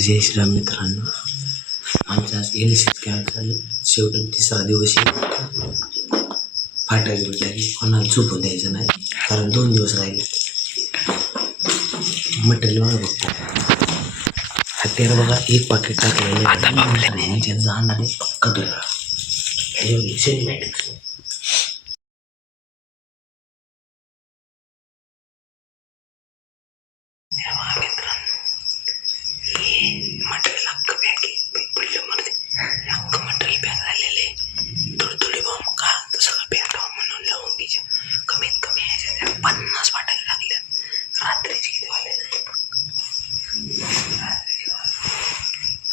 जय श्रीराम मित्रांनो. आमचा आज एल-सी खेळाचा शेवटी तिसरा दिवस आहे. फाटायला म्हटलं की कोणाला झोपून द्यायचं नाही, कारण 2 दिवस राहिले. मटेरियल बघा बघतो. हत्यार बघा, एक पाकिट टाकलेलं आहे. जाणार आहे पक्का तुला सिनेमॅटिक्स. मटेरियल अख्खं पॅक आहे, पडलं मध्ये अख्खं मटेरियल पॅक झालेलं आहे. थोडी बॉम्ब का तर सगळं पॅक राहावं म्हणून लावून घ्यायचं. कमीत कमी ह्याच्यात 50 फाटायला लागल्या. रात्रीची किती वाजले?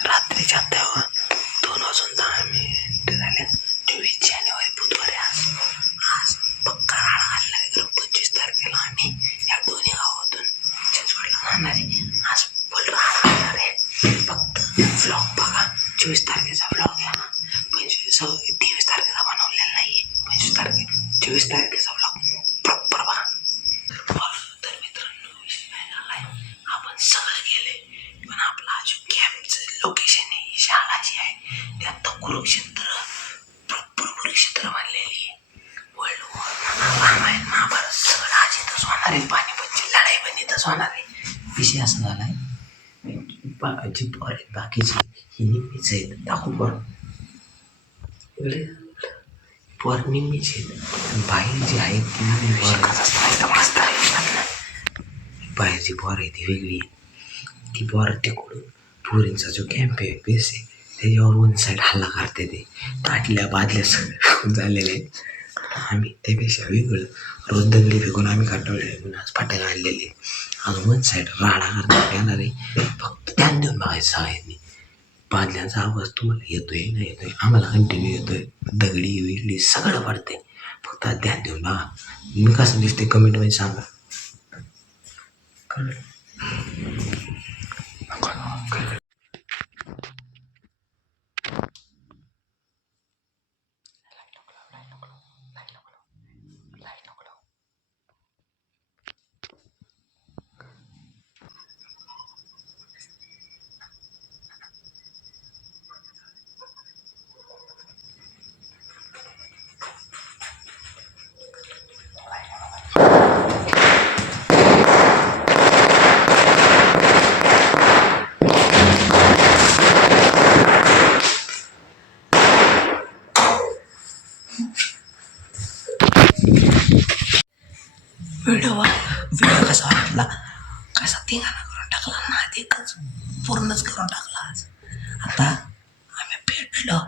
रात्रीच्या 2 वाजून 10 मिनिट झाल्या. 24 जानेवारी बुधवारी. आज पक्का राडा घालणार आहे, कारण 25 तारखेला आम्ही या दोन्ही गावातून चिंचवडला जाणार आहे. आज फुल राडा घालणार आहे. फक्त व्लॉग बघा. 24 तारखेचा व्लॉग घ्या. 23 तारखेचा बनवलेला नाहीये. 24 तारखेचा व्लॉग प्रॉपर बघा. तर मित्रांनो, विषय काय झालाय, आपण सगळं गेले, पण आपला जो कॅम्पचं लोकेशन आहे, शाळा जी आहे, त्यात तो कुरुक्षेत्र, प्रॉपर कुरुक्षेत्र बांधलेली आहे. वर्ल्ड वॉर, रामायण, महाभारत सगळं आज इथंच होणार आहे. पानिपतची लढाई पण इथंच होणार आहे. विषय असा झालाय, जी पोर आहेत बाकीची ही निम्मीच आहेत. दाखवू पोर निम्मीच आहेत. बाहेर जी आहेत ती मस्त आहे. बाहेरची पोर आहे ती वेगळी. ती पोर तिकडून पोरींचा जो कॅम्प आहे, बेस आहे, त्याच्यावर 1 साईड हल्ला करते. ते ताटल्या बादल्या सगळं झालेले आहेत. आम्ही त्यापेक्षा वेगळं रोज दगडी फेकून आम्ही काटवले, आज फाटायला आणलेले. आज 1 साईड राडा करण्यात येणार आहे. फक्त ध्यान देऊन बघायचं सगळ्यांनी. बादल्यांचा आवाज तुम्हाला येतोय ना येतोय, आम्हाला कंटिन्यू येतोय. दगडी विगडी सगळं पडते. फक्त ध्यान देऊन बघा. मी कसं दिसते कमेंटमध्ये सांगा. व्हिडिओ कसा वाटला, कसा तिघांना करून टाकला ना, एकच पूर्णच करून टाकला. आज आता आम्ही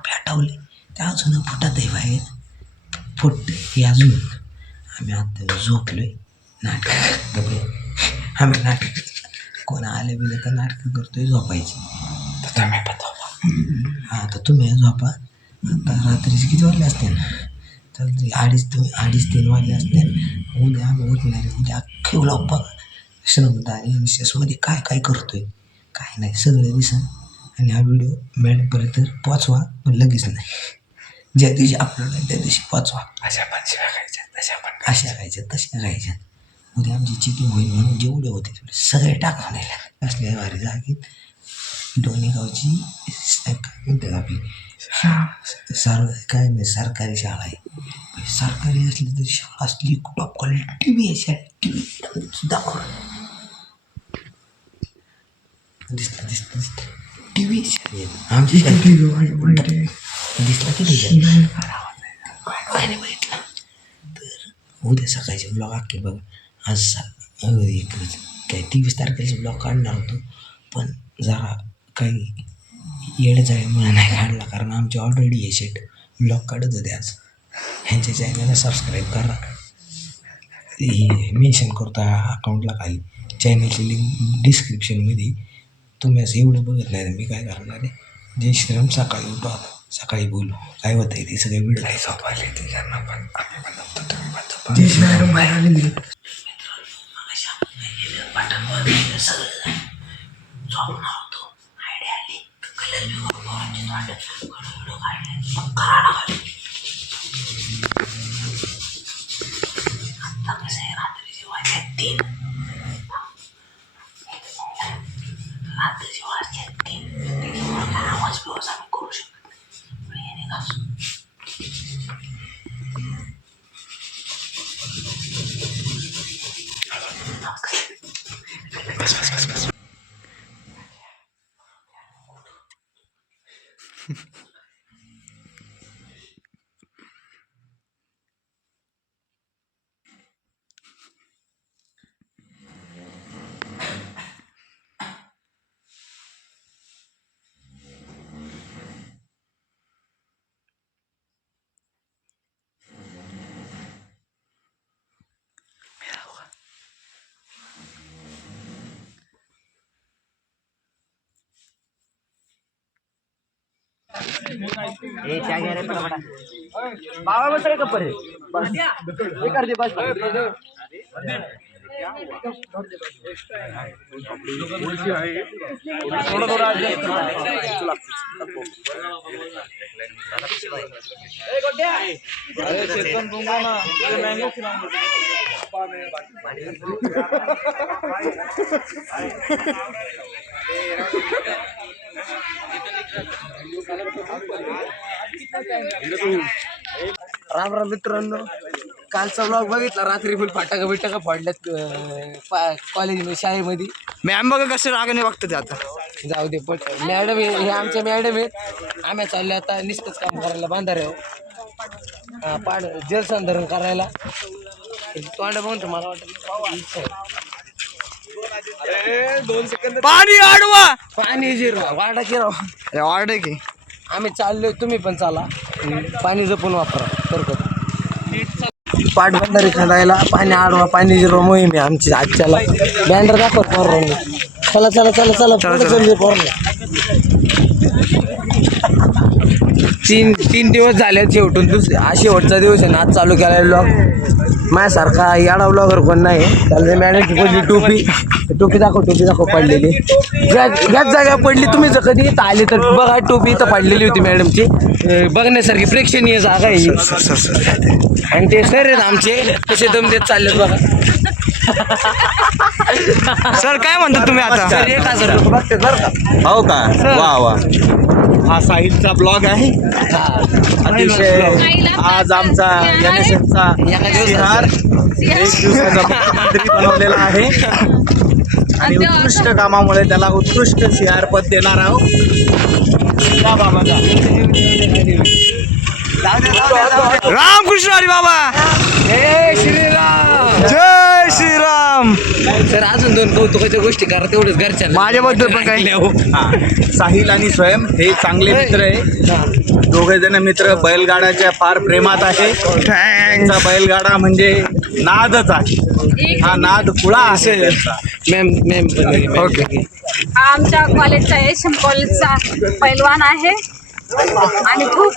पेटवले, त्या अजून फुटत आहे बाहेर. फुटते हे अजून. आम्ही आता झोपलोय. नाटक आम्ही नाटक कोण आले बिले तर नाटकं करतोय झोपायची. तर तुम्ही झोपा. आता रात्रीचे किती वाजले असते ना, तर 2:30-3 वाजले असते. उद्या आम्ही उठणार आहे. उद्या अख्खे व्लॉग बघा. श्रमदानी मिसेसमध्ये काय काय करतोय, काय नाही सगळं दिसन. आणि हा व्हिडिओ मॅडमपर्यंत पोचवा, पण लगेच नाही. ज्या दिवशी अपलोड आहे त्या दिवशी पोचवा. अशा खायच्या तशा खायच्या. उद्या आमची चिकिंग होईल म्हणून जेवढे होते तेवढे सगळे टाकून द्यायला. असल्या भारी जागेत दोन्ही गावची काय म्हणतात आपली काय नाही सरकारी शाळा आहे. सरकारी असली तरी शाळा असली टॉप क्वालिटी टी व्ही आहे. टी व्ही दाखव दिसतं टी व्ही आमची दिसला की बघितला. तर उद्या सकाळचे ब्लॉग अख्खे बघा. आज काय 23 तारखेचा ब्लॉग काढणार होतो, पण जरा काही येडं जाळीमुळे नाही काढला, कारण आमचे ऑलरेडी हे शेट ब्लॉग काढत होते. आज ह्यांच्या चॅनलला सबस्क्राईब करा, हे मेन्शन करतो अकाउंटला खाली. चॅनलची लिंक डिस्क्रिप्शनमध्ये. तुम्ही असं एवढं बघत नाही तर मी काय करणार आहे. जय श्रीराम. सकाळी उठो, आता सकाळी बोलू काय होतं आहे ते सगळे व्हिडिओ काय झोपायला येते त्यांना पण. जय श्रीराम. बाहेर आलेली रात्रीचे वाजले 3. बाबा बस कपर कर दे बस राम राम मित्रांनो, कालचा ब्लॉग बघितला. रात्री फुल फाटाका बिटाका फोडल्यात कॉलेजमध्ये, शाळेमध्ये. मॅम बघा कसं रागाने बघतात आता. जाऊ दे, पण मॅडम हे आमच्या मॅडम आहेत. आम्ही चाललो आता नुसतंच काम करायला बांधाऱ्यावर, पाड जलसंधारण करायला. तोंड बघून मला वाटतं पाणी अडवा, पाणी जिरवा वाडा जिरवा वाढ की. आम्ही चाललोय, तुम्ही पण चाला. पाणी जपून वापरा. हरकत पाटबंधारे खांदायला पाणी अडवा पाणी जिरवा मोहीम आहे आमची आजच्याला. बॅनर दाखव पोरांनी. चला चला चला चला चला पोरांना. तीन दिवस झाले शेवटून. शेवटचा दिवस आहे ना आज चालू केला ब्लॉग. माझ्यासारखा याडा ब्लॉगर कोण नाही. त्याला मॅडमची पडली टोपी दाखव पडलेली. याच जागा पडली. तुम्ही जर कधी इथं आले तर बघा, टोपी इथं पडलेली होती मॅडमची. बघण्यासारखी प्रेक्षणीय जागा आहे. आणि ते सर आहेत आमचे, कसे दम देत चाललेत बघा. सर काय म्हणतात तुम्ही आता? 1000 रुपये बघते बरं का. हो का? वा वा. हा साहिलचा ब्लॉग आहे. अतिशय आज आमचा NSFचा शिहार 1 दिवसाचा मुख्यमंत्री बनवलेला आहे आणि उत्कृष्ट कामामुळे त्याला उत्कृष्ट शिहार पद देणार आहोत. या बाबाचा रामकृष्ण हरी बाबा. जय श्रीराम. जय श्रीराम. सर अजून 2 कौतुकाच्या गोष्टी करा तेवढंच घरच्या. माझ्याबद्दल पण काही हा, साहिल आणि स्वयं हे चांगले मित्र आहे. दोघे जण मित्र बैलगाड्याच्या फार प्रेमात आहे. त्यांचा बैलगाडा म्हणजे नादच आहे. हा नाद खुळा असेल त्यांचा. Ma'am okay. आमच्या कॉलेजचा एशम कॉलेजचा पैलवान आहे आणि खूप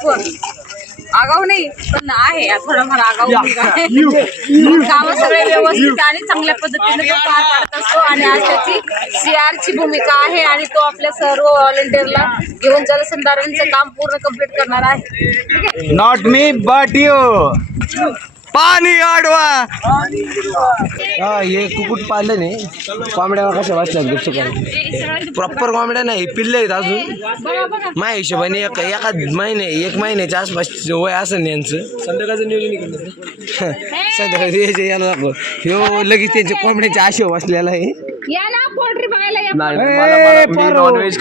आगाऊ नाही पण आहे थोडंफार आगाऊ आहे. कामं सगळे व्यवस्थित आणि चांगल्या पद्धतीने तो पार पाडत असतो आणि आज त्याची CRची भूमिका आहे आणि तो आपल्या सर्व व्हॉलेंटिअरला घेऊन जलसंधारणचं काम पूर्ण कंप्लीट करणार आहे. ठीक आहे. Not me but you. पाणी अडवा. हा हे कुकुट पाहिलं नाही. कोंबड्या कशा वाचल्या गुपचुकाने. प्रॉपर कोंबड्या नाही, पिल्ले आहेत अजून. माझ्या हिशोबाने एका महिन्याच्या आसपास वय असेल यांचं. संध्याकाळचं नियोजन संध्याकाळी याला दाखव. ह्यो लगेच त्यांच्या कोंबड्याच्या आशे वाचलेला आहे. या ना पोल्ट्री बघायला या. मी नॉनव्हेज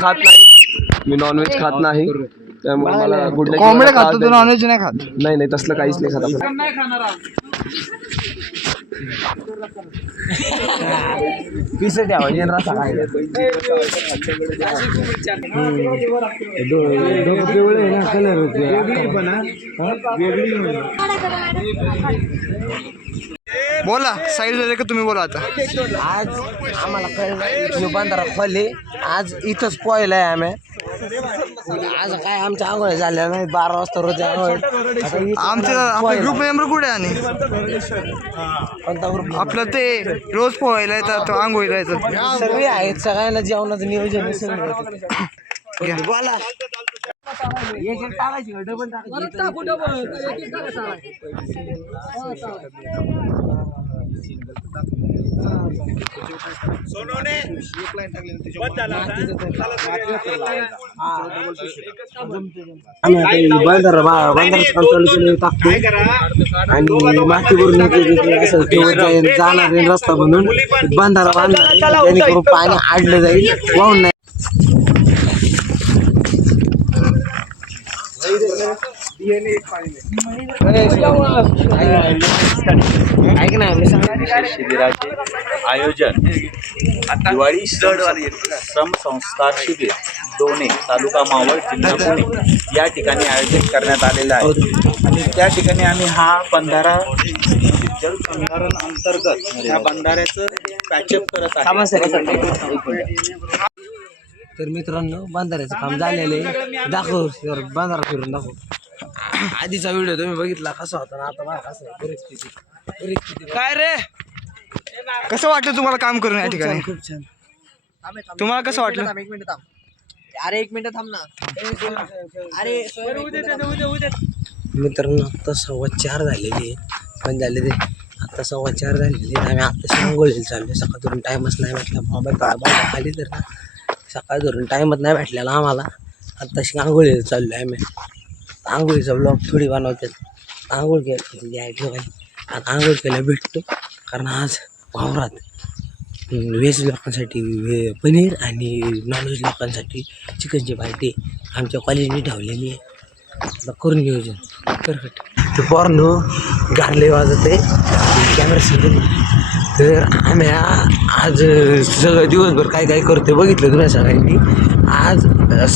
खात नाही. त्यामुळे मला कोंबड्या खातो तू, नॉनव्हेज नाही खात? नाही तसलं काहीच नाही खात आपण. पीस ठेवायचे रसा खायला. बोला साईड झाले का तुम्ही बोला आता. आज आम्हाला कळलं बांधारा खोले. आज इथंच पोहायलाय आम्ही. आज काय आमच्या आंघोळ झाल्या नाही. 12 वाजता रोज आंघोळ. आमचे आपले ग्रुप मेंबर कुठे आहे? आणि कोणता ग्रुप? आपलं ते रोज पोहायला येतात, तो आंघोळीला येतात. सगळे आहेत. सगळ्यांना जेवणाचं नियोजन आहे. सगळं बोला. डबल बांधारा टाकतो आणि माती भरून असं जाणार रस्ता बनून बांधारा बांधणार जेणेकरून पाणी आडलं जाईल, वाहून नाही. ऐक ना शिबिराचे आयोजन दिवाळी श्रम संस्कार शिबिर दोने तालुका मावळ जिल्हा पुणे या ठिकाणी आयोजित करण्यात आलेलं आहे आणि त्या ठिकाणी आम्ही हा बंधारा जलसंधारण अंतर्गत ह्या बंधाऱ्याचं पॅचअप करत आहे. तर मित्रांनो बांधाऱ्याचं काम झालेलं आहे. दाखव सर बांधारा फिरून दाखव. आधीचा व्हिडिओ तुम्ही बघितला कसा होता ना आता बघा कसं आहे परिस्थिती. काय रे कसं वाटलं तुम्हाला काम करून या ठिकाणी? खूप छान. तुम्हाला कसं वाटलं? एक मिनिट थांब. अरे 1 मिनिट थांब ना. अरे मित्रांनो आता 4:15 झालेली आहे. पण झाले ते आता 4:15 झालेली आहे. आम्ही आता आंघोळीला चाललो. सकाळी टाईमच नाही भेटला. मोबाईल खाली तर ना सकाळी धरून टाईमच नाही भेटलेला आम्हाला. आत्ताशी आंघोळीला चाललो आहे आम्ही. आंघोळीचा ब्लॉग थोडी बनवतात. आंघोळ केली आता आंघोळ केल्या भेटतो कारण आज वावरात व्हेज लोकांसाठी पनीर आणि नॉनव्हेज लोकांसाठी चिकनची पार्टी आमच्या कॉलेजने ठेवलेली आहे. आता करून नियोजन करकट ते पोरनो गारले वाजत आहे कॅमेरा समोर. तर आम्ही आज सगळं दिवसभर काय काय करतो बघितलं तुम्ही सगळ्यांनी. आज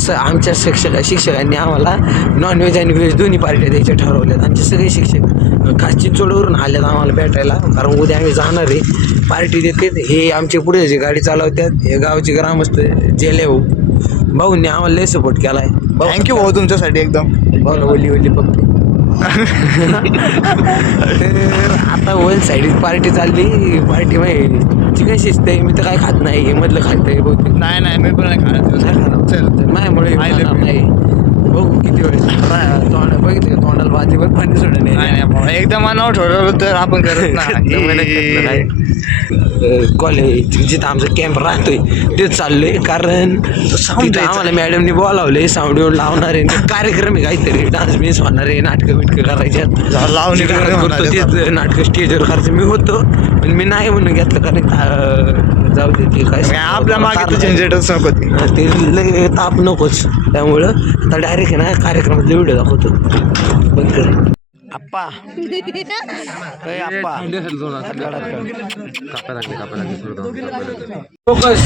आमच्या शिक्षकांनी आम्हाला नॉनव्हेज आणि व्हेज दोन्ही पार्ट्या द्यायच्या ठरवल्यात. आमचे सगळे शिक्षक खास चिंचोडवरून आलेत आम्हाला भेटायला कारण उद्या आम्ही जाणार आहे. पार्टी देतात हे आमचे पुढे जे गाडी चालवतात हे गावचे ग्रामस्थ जेले भाऊंनी आम्हाला लय सपोर्ट केला आहे. थँक्यू भाऊ तुमच्यासाठी एकदम. भाऊ ओली पप्पी. तर आता वन साईड पार्टी चालली. पार्टी माहिती चिकन शिजत आहे. मी तर काय खात नाही हे मधलं खात आहे बहुतेक. नाही मी पण नाही खाणार. चल माझ्यामुळे नाही बघू किती वेळेस तोंड बघितलं तोंडाला बाजीवर पाणी सोडलं नाही एकदा मनावर ठरवलं तर आपण करत नाही. कॉलेज जिथं आमचा कॅम्प राहतोय तेच चाललोय कारण तिथं आम्हाला मॅडमनी बोलावले साऊंड येऊन लावणार आहे. कार्यक्रम आहे काहीतरी डान्स बिन्स होणार आहे. नाटकं बिटकं करायच्यात लावणी करतो तेच नाटकं स्टेजवर करायचं मी होतो पण मी नाही म्हणून घेतलं कारण जाऊ दे ते काय आपल्या मागे झंझटच नको ते लय ताप नकोच. त्यामुळं आता डायरेक्ट आहे ना कार्यक्रमातले व्हिडिओ दाखवतो. बंद कर आप्पा फोकस.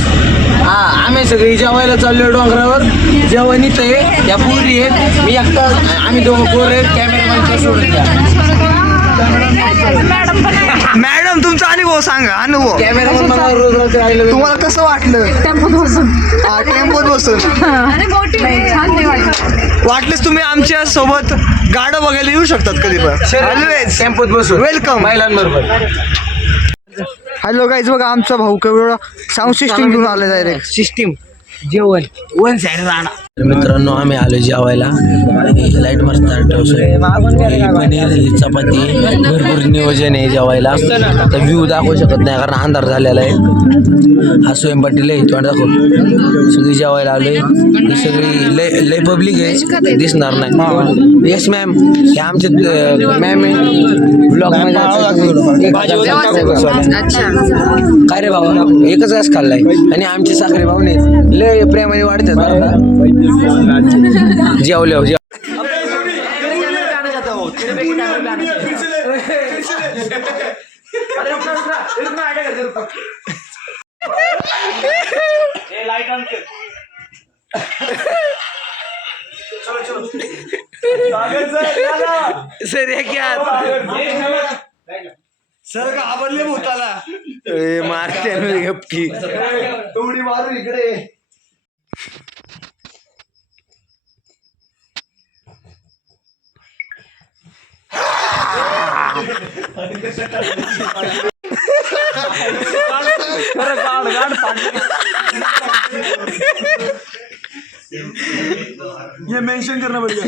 हा आम्ही सगळी जेवायला चाललोय डोंगरावर. जेवण इथं आहे त्या पुरी आहेत मी एकटा आम्ही दोघं पोर आहेत. कॅमेरामॅनच्या सोडून द्या. मॅडम तुमचा अनुभव सांगा. अनुभव कॅमेरामॅन मला रोज रोज राहिलं. तुम्हाला कसं वाटलं? टेम्पोत बसून वाटलेच तुम्ही आमच्या सोबत गाडं बघायला येऊ शकतात कधी पण. ऑलवेज टेम्पोत बसून वेलकम. महिलांबरोबर. हॅलो गाईज बघा आमचा भाऊ केवढा साऊंड सिस्टीम घेऊन आला डायरेक्ट. सिस्टीम जेवण वन साईड राहणार. मित्रांनो आम्ही आलो जेवायला. लाईट मस्त पनीर चपाती भरपूर नियोजन आहे जेवायला. आता व्ह्यू दाखवू शकत नाही कारण अंधार झालेला आहे. हा स्वयंपाटील आहे तोंड दाखव. सगळी जेवायला आलोय. ही सगळी लय पब्लिक आहे दिसणार नाही. येस मॅम हे आमचे मॅम आहे ब्लॉग मध्ये. काय रे बाबा एकच घास खाल्लाय आणि आमचे साखरे भावने लय प्रेमाने वाढतात बरं का. जेवले सर क्या सर का आवडले भूताला मारते गपकी तेवढी मारू इकडे. ये मेंशन करना पड़ेगा.